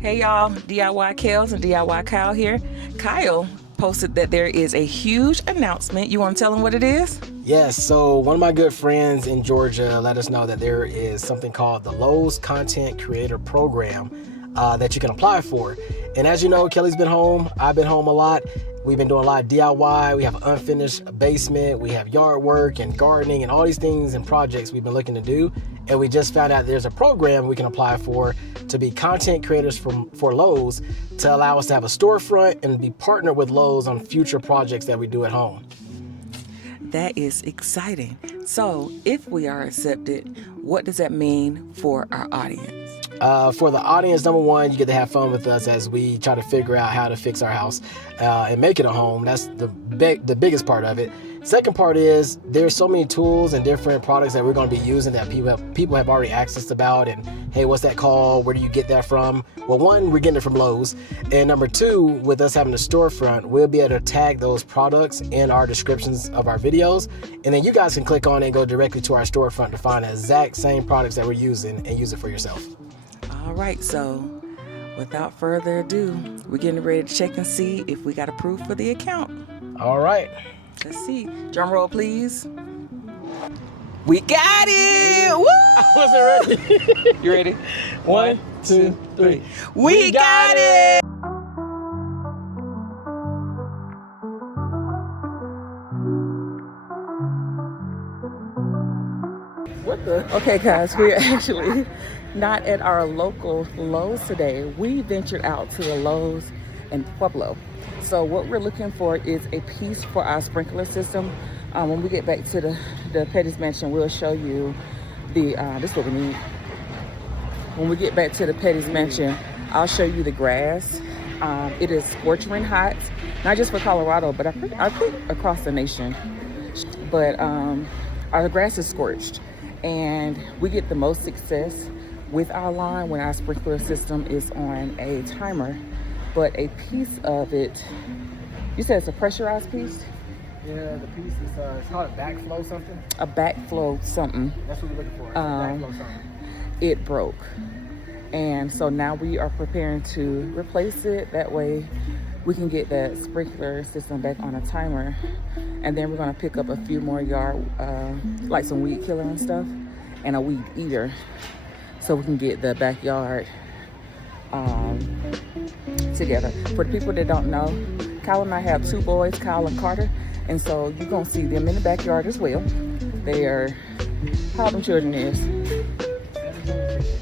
Hey y'all, DIY Kels and DIY Kyle here. Kyle posted that there is a huge announcement. You want to tell him what it is? Yes, so one of my good friends in Georgia let us know that there is something called the Lowe's Content Creator Program that you can apply for. And as you know, Kelly's been home. I've been home a lot. We've been doing a lot of DIY. We have an unfinished basement. We have yard work and gardening and all these things and projects we've been looking to do. And we just found out there's a program we can apply for to be content creators for Lowe's to allow us to have a storefront and be partnered with Lowe's on future projects that we do at home. That is exciting. So, if we are accepted, what does that mean for our audience? For the audience, number one, you get to have fun with us as we try to figure out how to fix our house and make it a home. That's the biggest part of it. Second part is there's so many tools and different products that we're going to be using that people have already asked us about. And hey, what's that called? Where do you get that from? Well, one, we're getting it from Lowe's. And number two, with us having a storefront, we'll be able to tag those products in our descriptions of our videos. And then you guys can click on it and go directly to our storefront to find the exact same products that we're using and use it for yourself. All right, so without further ado, we're getting ready to check and see if we got approved for the account. All right. Let's see. Drum roll, please. We got it! Woo! I wasn't ready. You ready? 1, 2, 3. We got it! What the? Okay, guys, we're actually not at our local Lowe's today. We ventured out to a Lowe's in Pueblo. So what we're looking for is a piece for our sprinkler system. When we get back to the Petty's Mansion, we'll show you this is what we need. When we get back to the Petty's Mansion, I'll show you the grass. It is scorching hot, not just for Colorado, but I think across the nation. But our grass is scorched, and we get the most success with our line when our sprinkler system is on a timer. But a piece of it, you said it's a pressurized piece? Yeah, the piece is it's called a backflow something. A backflow something. That's what we're looking for. Backflow something. It broke. And so now we are preparing to replace it. That way we can get that sprinkler system back on a timer. And then we're gonna pick up a few more yard, like some weed killer and stuff, and a weed eater, so we can get the backyard together. For the people that don't know, Kyle and I have 2 boys, Kyle and Carter, and so you're gonna see them in the backyard as well. They are, how old them children is?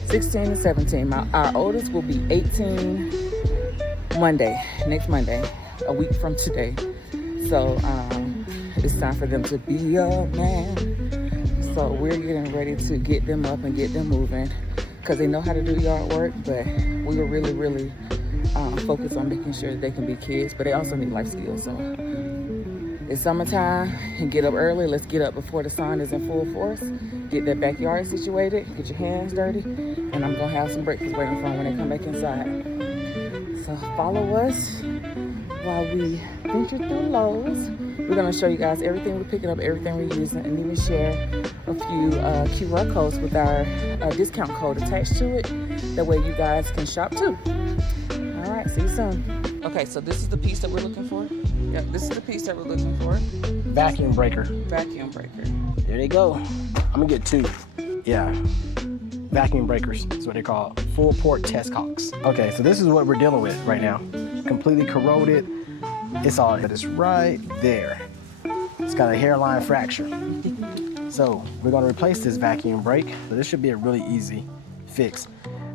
16 and 17. Our oldest will be 18 next Monday, a week from today. So it's time for them to be a man. So we're getting ready to get them up and get them moving, because they know how to do yard work, but we were really focused on making sure that they can be kids, but they also need life skills. So it's summertime and get up early. Let's get up before the sun is in full force. Get that backyard situated, get your hands dirty, and I'm gonna have some breakfast waiting for them when they come back inside. So follow us while we venture through Lowe's. We're gonna show you guys everything we're picking up, everything we're using, and even share a few QR codes with our discount code attached to it. That way you guys can shop too. All right, see you soon. Okay, so this is the piece that we're looking for. Yep, this is the piece that we're looking for. Vacuum breaker. Vacuum breaker. There they go. I'm gonna get 2. Yeah. Vacuum breakers is what they're called. Full port test cocks. Okay, so this is what we're dealing with right now. Completely corroded. It's all, but it's right there. It's got a hairline fracture. So we're gonna replace this vacuum brake. So this should be a really easy fix.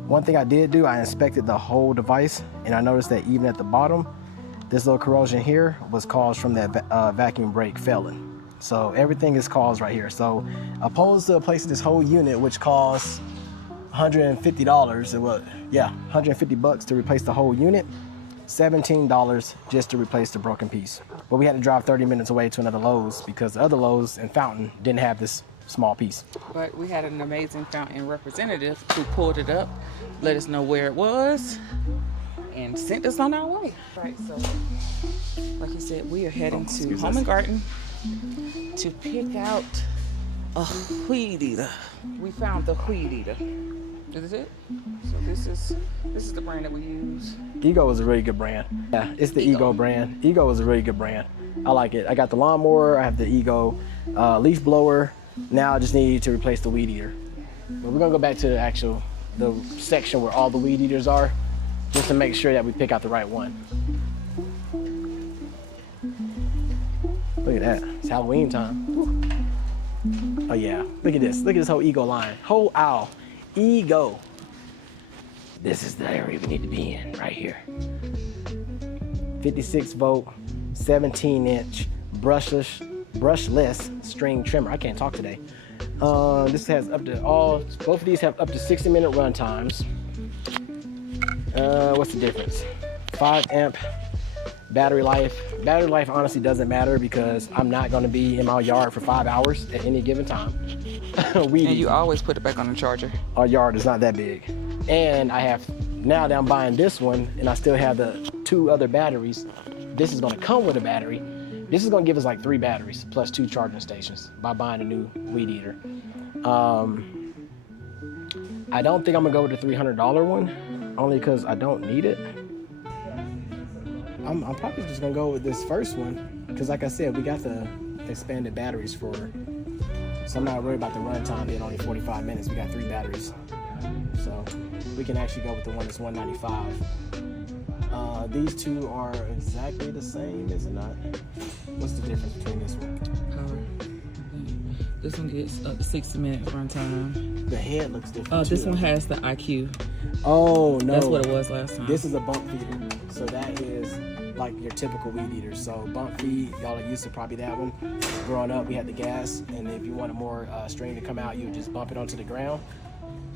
One thing I did do, I inspected the whole device, and I noticed that even at the bottom, this little corrosion here was caused from that vacuum brake failing. So everything is caused right here. So opposed to replacing this whole unit, which costs $150, $150 to replace the whole unit, $17 just to replace the broken piece. But we had to drive 30 minutes away to another Lowe's because the other Lowe's in Fountain didn't have this small piece. But we had an amazing Fountain representative who pulled it up, let us know where it was, and sent us on our way. Right, so like you said, we are heading to Home and Garden to pick out a weed eater. We found the weed eater. Is this it? So this is the brand that we use. Ego is a really good brand. Yeah, it's the Ego brand. Ego is a really good brand. I like it. I got the lawnmower. I have the Ego leaf blower. Now I just need to replace the weed eater. But we're gonna go back to the section where all the weed eaters are, just to make sure that we pick out the right one. Look at that. It's Halloween time. Woo. Oh yeah. Look at this. Look at this whole Ego line. Whole owl. Ego. This is the area we need to be in right here. 56 volt, 17-inch brushless string trimmer. I can't talk today. This has both of these have up to 60-minute run times. What's the difference? 5 amp battery life. Battery life honestly doesn't matter because I'm not going to be in my yard for 5 hours at any given time. And you always put it back on the charger. Our yard is not that big. And now that I'm buying this one and I still have the 2 other batteries, this is going to come with a battery. This is going to give us like 3 batteries plus 2 charging stations by buying a new weed eater. I don't think I'm going to go with the $300 one, only because I don't need it. I'm probably just going to go with this first one because like I said, we got the expanded batteries for it. So I'm not worried about the run time being only 45 minutes. We got 3 batteries. So we can actually go with the one that's $195. These 2 are exactly the same, is it not? What's the difference between this one? This one gets up to 60-minute run time. The head looks different. This one has the IQ. Oh no. That's what it was last time. This is a bump feeder. So that is like your typical weed eater. So bump feed, y'all are used to probably that one. Growing up, we had the gas, and if you wanted more string to come out, you would just bump it onto the ground.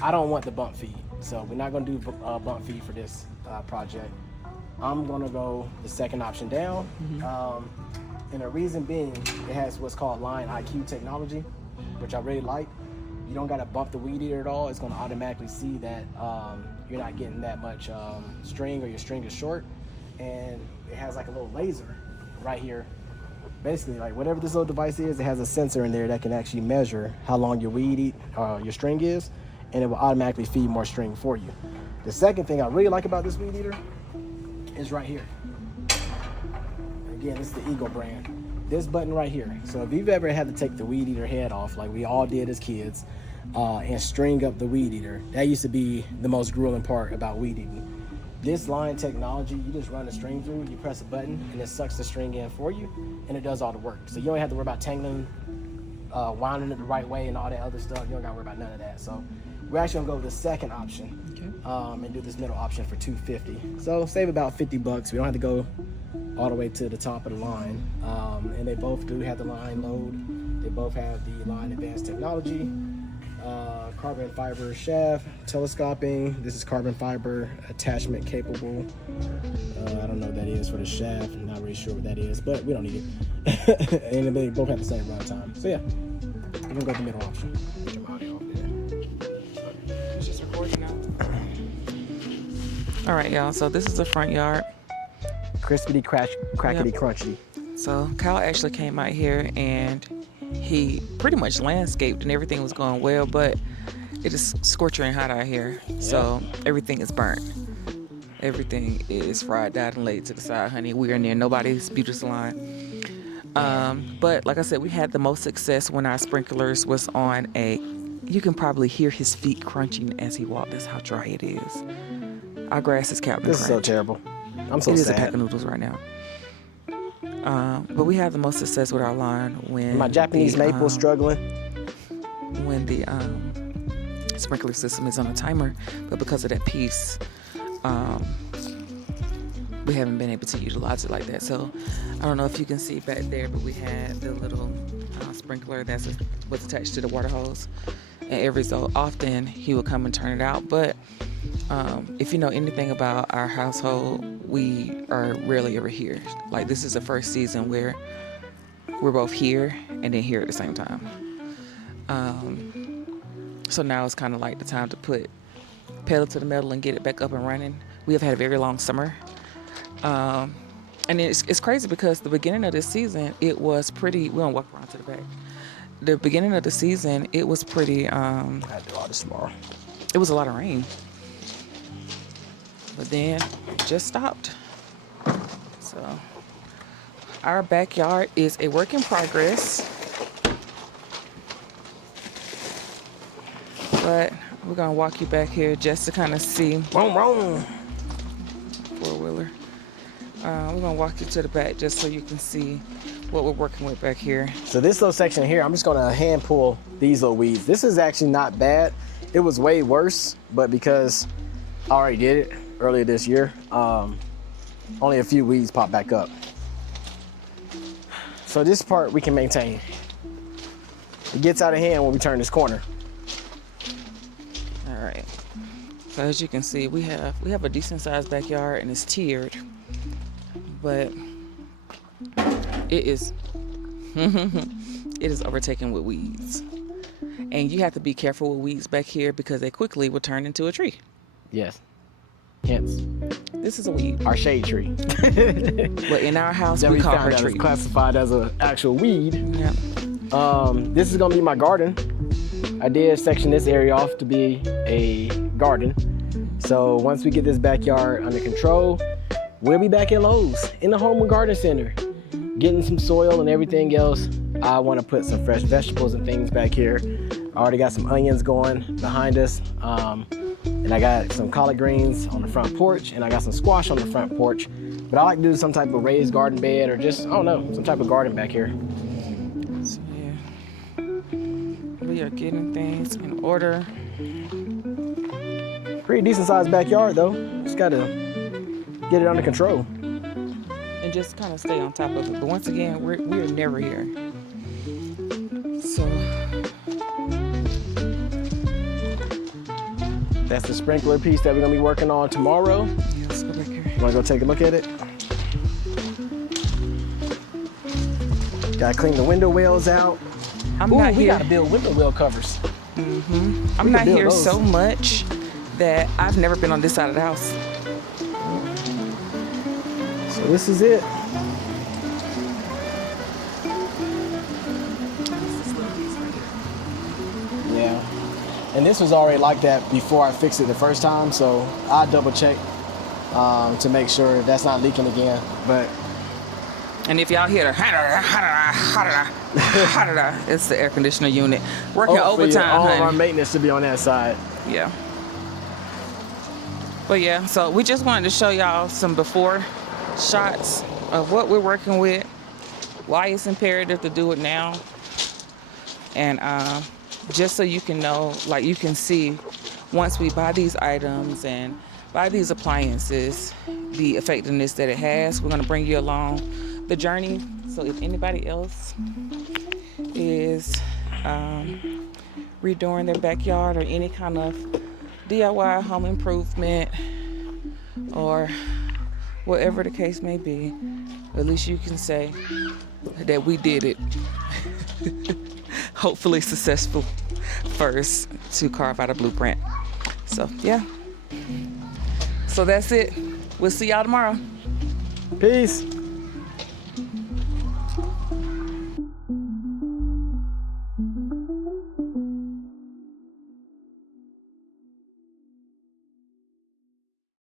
I don't want the bump feed, so we're not gonna do bump feed for this project. I'm gonna go the second option down. And the reason being, it has what's called line IQ technology, which I really like. You don't gotta bump the weed eater at all. It's gonna automatically see that you're not getting that much string or your string is short. And it has like a little laser right here. Basically, like whatever this little device is, it has a sensor in there that can actually measure how long your your string is, and it will automatically feed more string for you. The second thing I really like about this weed eater is right here. Again, it's the Ego brand. This button right here. So if you've ever had to take the weed eater head off, like we all did as kids, and string up the weed eater, that used to be the most grueling part about weed eating. This line technology, you just run the string through, you press a button, and it sucks the string in for you, and it does all the work. So you don't have to worry about tangling, winding it the right way, and all that other stuff. You don't got to worry about none of that. So we're actually gonna go with the second option, and do this middle option for $250. So save about $50. We don't have to go all the way to the top of the line. And they both do have the line load. They both have the line advanced technology, carbon fiber shaft, telescoping. This is carbon fiber attachment capable. I don't know what that is for the shaft. I'm not really sure what that is, but we don't need it. And they both have the same run time. So yeah, we're gonna go with the middle option. Get your audio off there. It's just recording now. All right, y'all. So this is the front yard. Crispity, crackety, crunchy. So Kyle actually came out here and he pretty much landscaped and everything was going well, but it is scorching hot out here. Yeah. So everything is burnt. Everything is fried, dyed, and laid to the side, honey. We are near nobody's beauty salon. But like I said, we had the most success when our sprinklers was on you can probably hear his feet crunching as he walked. That's how dry it is. Our grass is Captain Crunch. This is so terrible. I'm so sad. It is a pack of noodles right now. But we have the most success with our line when my Japanese maple struggling. When the sprinkler system is on a timer, but because of that piece, we haven't been able to utilize it like that. So I don't know if you can see back there, but we had the little sprinkler was attached to the water hose, and every so often he would come and turn it out. But if you know anything about our household, we are rarely ever here. Like, this is the first season where we're both here and then here at the same time. So now it's kind of like the time to put pedal to the metal and get it back up and running. We have had a very long summer. And it's crazy because the beginning of this season, it was pretty, we're gonna walk around to the back. The beginning of the season, it was pretty, I do all this tomorrow. it was a lot of rain. But then it just stopped. So our backyard is a work in progress. But we're gonna walk you back here just to kind of see. Four-wheeler. We're gonna walk you to the back just so you can see what we're working with back here. So this little section here, I'm just gonna hand pull these little weeds. This is actually not bad. It was way worse, but because I already did it earlier this year, only a few weeds pop back up. So this part we can maintain. It gets out of hand when we turn this corner. All right. So as you can see, we have a decent sized backyard and it's tiered, but it is it is overtaken with weeds. And you have to be careful with weeds back here because they quickly will turn into a tree. Yes. Hence, this is a weed. Our shade tree. But in our house, we call her tree. It's classified as an actual weed. Yep. This is gonna be my garden. I did section this area off to be a garden. So once we get this backyard under control, we'll be back at Lowe's in the Home and Garden Center, getting some soil and everything else. I want to put some fresh vegetables and things back here. I already got some onions going behind us. And I got some collard greens on the front porch, and I got some squash on the front porch. But I like to do some type of raised garden bed or just, I don't know, some type of garden back here. So yeah, we are getting things in order. Pretty decent sized backyard though. Just gotta get it under control. And just kind of stay on top of it. But once again, we are never here. So that's the sprinkler piece that we're gonna be working on tomorrow. yeah, let's go back here. You wanna go take a look at it? Gotta clean the window wells out. I'm not we here. gotta build window well covers. I'm not here those. so much that I've never been on this side of the house. So this is it. Yeah. And this was already like that before I fixed it the first time, so I double check to make sure that's not leaking again. But And if y'all hear the it's the air conditioner unit working hopefully overtime, all of our honey. maintenance should be on that side. Yeah. But yeah, so we just wanted to show y'all some before shots of what we're working with, why it's imperative to do it now, and just so you can know, like you can see, once we buy these items and buy these appliances, the effectiveness that it has. We're going to bring you along the journey. So if anybody else is redoing their backyard or any kind of DIY home improvement or whatever the case may be, at least you can say that we did it. Hopefully successful first to carve out a blueprint. So yeah. So that's it. We'll see y'all tomorrow. Peace.